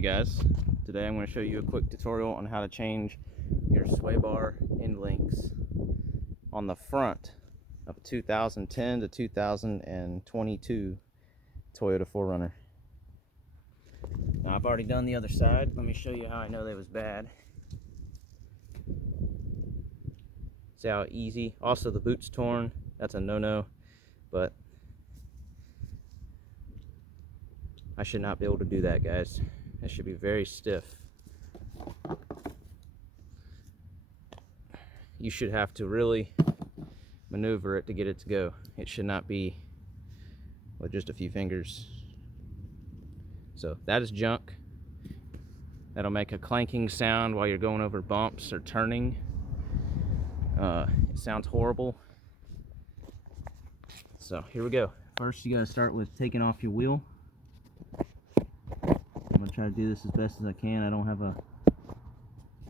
Hey guys, today I'm going to show you a quick tutorial on how to change your sway bar end links on the front of a 2010 to 2022 Toyota 4Runner. Now I've already done the other side. Let me show you how I know that was bad. See how easy. Also the boot's torn. That's a no-no, but I should not be able to do that, guys. It should be very stiff. You should have to really maneuver it to get it to go. It should not be with just a few fingers. So that is junk. That'll make a clanking sound while you're going over bumps or turning. It sounds horrible. So here we go. First you gotta start with taking off your wheel. I'm gonna try to do this as best as I can. I don't have a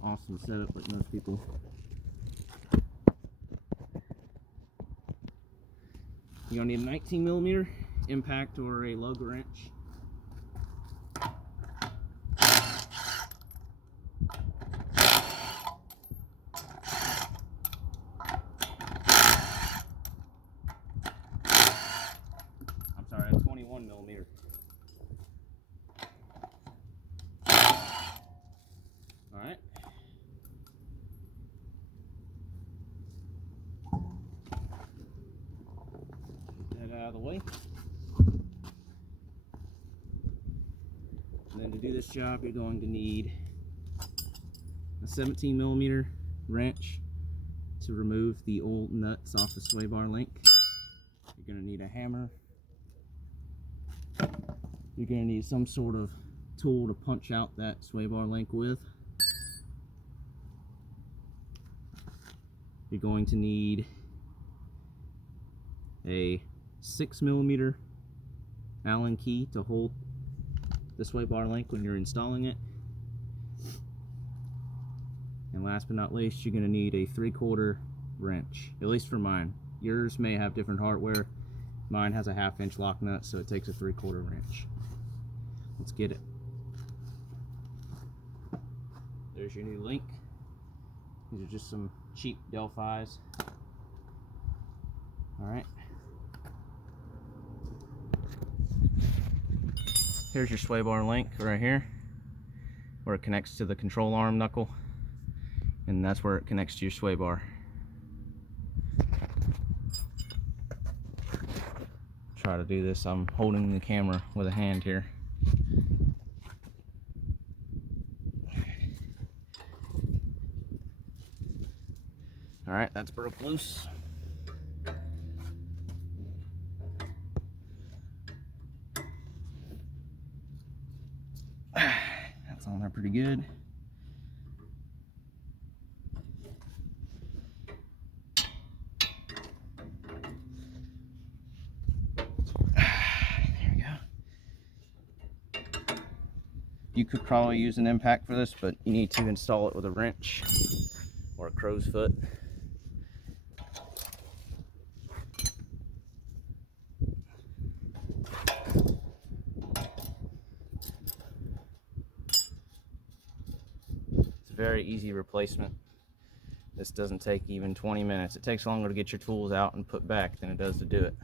awesome setup like most people. You're gonna need a 19mm impact or a lug wrench. I'm sorry, a 21mm. Alright. Get that out of the way. And then to do this job, you're going to need a 17mm wrench to remove the old nuts off the sway bar link. You're going to need a hammer. You're going to need some sort of tool to punch out that sway bar link with. You're going to need a 6mm Allen key to hold the sway bar link when you're installing it. And last but not least, you're going to need a 3/4 wrench, at least for mine. Yours may have different hardware. Mine has a 1/2-inch lock nut, so it takes a 3/4 wrench. Let's get it. There's your new link. These are just some cheap Delphi's. Alright. Here's your sway bar link right here, where it connects to the control arm knuckle, and that's where it connects to your sway bar. Try to do this. I'm holding the camera with a hand here. Alright, that's broke loose. That's on there pretty good. There we go. You could probably use an impact for this, but you need to install it with a wrench or a crow's foot. Very easy replacement. This doesn't take even 20 minutes. It takes longer to get your tools out and put back than it does to do it.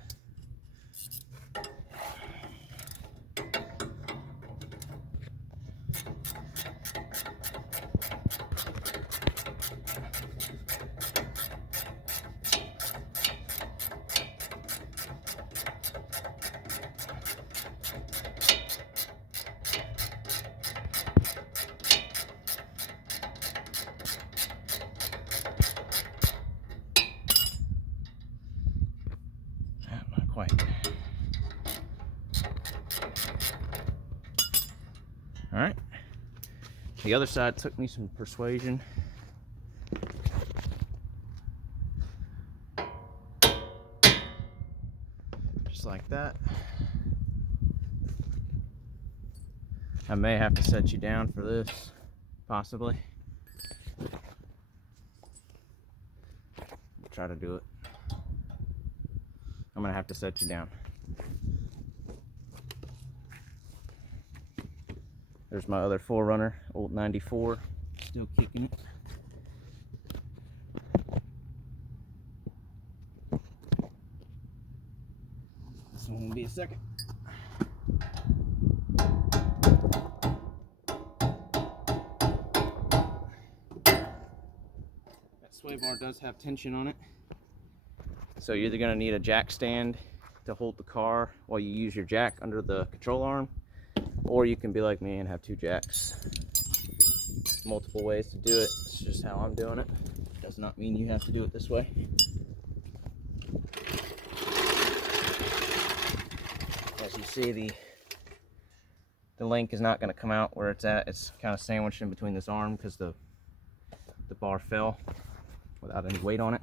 Not quite. All right. The other side took me some persuasion. Just like that. I may have to set you down for this, possibly. Try to do it. I'm gonna have to set you down. There's my other 4Runner, old 94, still kicking it. This one will be a second. That sway bar does have tension on it, so you're either going to need a jack stand to hold the car while you use your jack under the control arm, or you can be like me and have two jacks. Multiple ways to do it. It's just how I'm doing it. Does not mean you have to do it this way. As you see, the link is not going to come out where it's at. It's kind of sandwiched in between this arm because the bar fell without any weight on it.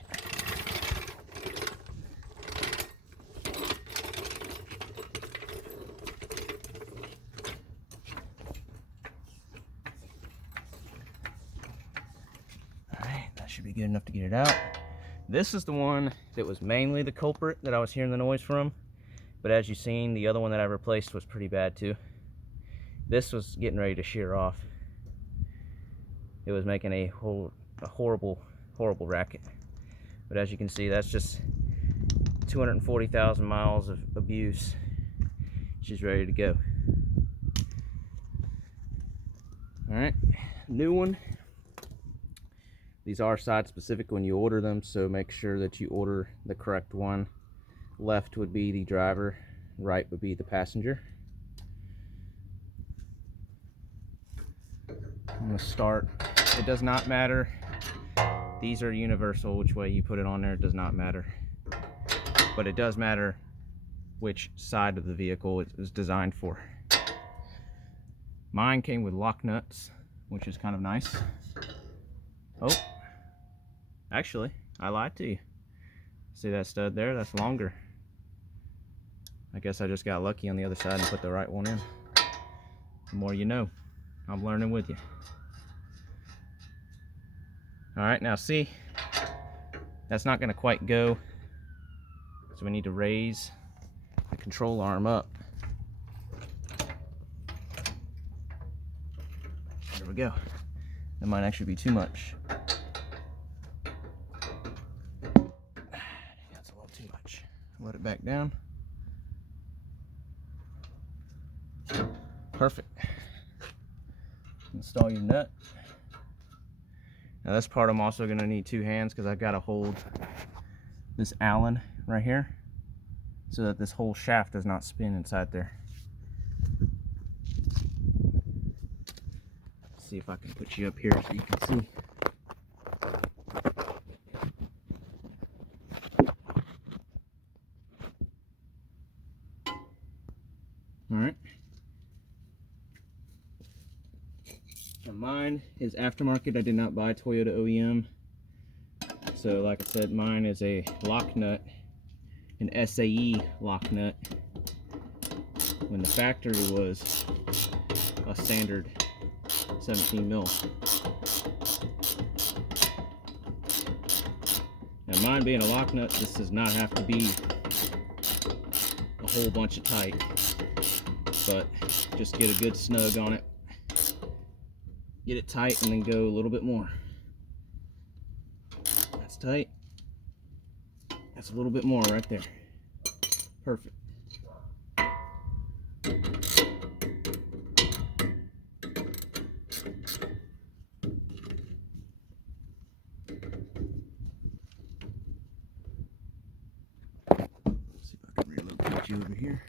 Alright, that should be good enough to get it out. This is the one that was mainly the culprit that I was hearing the noise from. But as you've seen, the other one that I replaced was pretty bad too. This was getting ready to shear off. It was making a horrible racket. But as you can see, that's just 240,000 miles of abuse. She's ready to go. Alright, new one. These are side specific when you order them, so make sure that you order the correct one. Left would be the driver, right would be the passenger. I'm going to start. It does not matter. These are universal. Which way you put it on there, it does not matter. But it does matter which side of the vehicle it was designed for. Mine came with lock nuts, which is kind of nice. Oh, actually, I lied to you. See that stud there? That's longer. I guess I just got lucky on the other side and put the right one in. The more you know. I'm learning with you. Alright, now see, that's not going to quite go. So we need to raise the control arm up. There we go. That might actually be too much. That's a little too much. Let it back down. Perfect. Install your nut. Now this part I'm also going to need two hands because I've got to hold this Allen right here so that this whole shaft does not spin inside there. Let's see if I can put you up here so you can see. Alright. Now mine is aftermarket. I did not buy Toyota OEM. So like I said, mine is a lock nut, an SAE lock nut, when the factory was a standard 17 mil. Now mine being a lock nut, this does not have to be a whole bunch of tight, but just get a good snug on it. Get it tight and then go a little bit more. That's tight. That's a little bit more right there. Perfect. See if I can relocate you over here.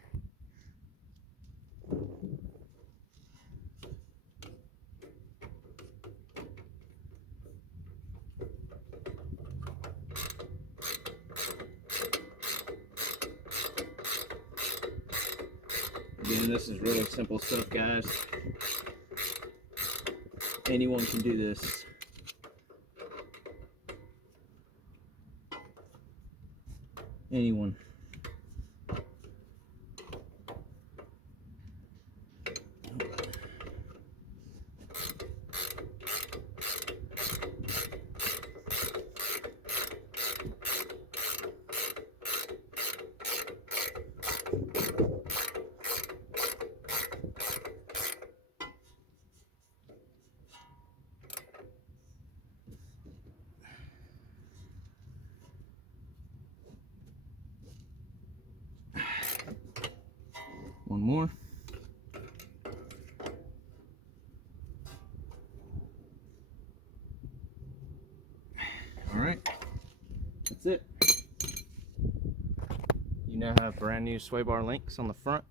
Again, this is really simple stuff, guys. Anyone can do this. Anyone. more. All right, that's it. You now have brand new sway bar links on the front.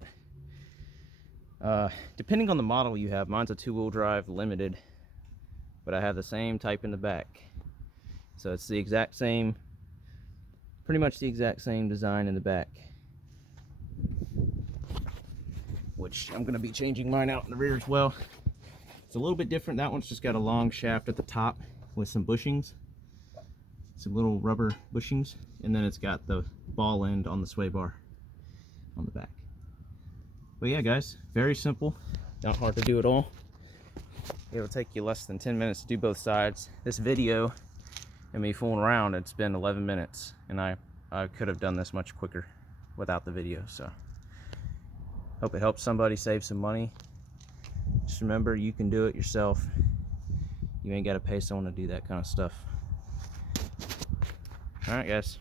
Depending on the model you have, mine's a 2-wheel drive limited, but I have the same type in the back. So it's the exact same, pretty much the exact same design in the back, which I'm going to be changing mine out in the rear as well. It's a little bit different. That one's just got a long shaft at the top with some bushings, some little rubber bushings, and then it's got the ball end on the sway bar on the back. But yeah, guys, very simple, not hard to do at all. It'll take you less than 10 minutes to do both sides. This video and me fooling around, it's been 11 minutes, and I could have done this much quicker without the video. So hope it helps somebody save some money. Just remember, you can do it yourself. You ain't got to pay someone to do that kind of stuff. All right, guys.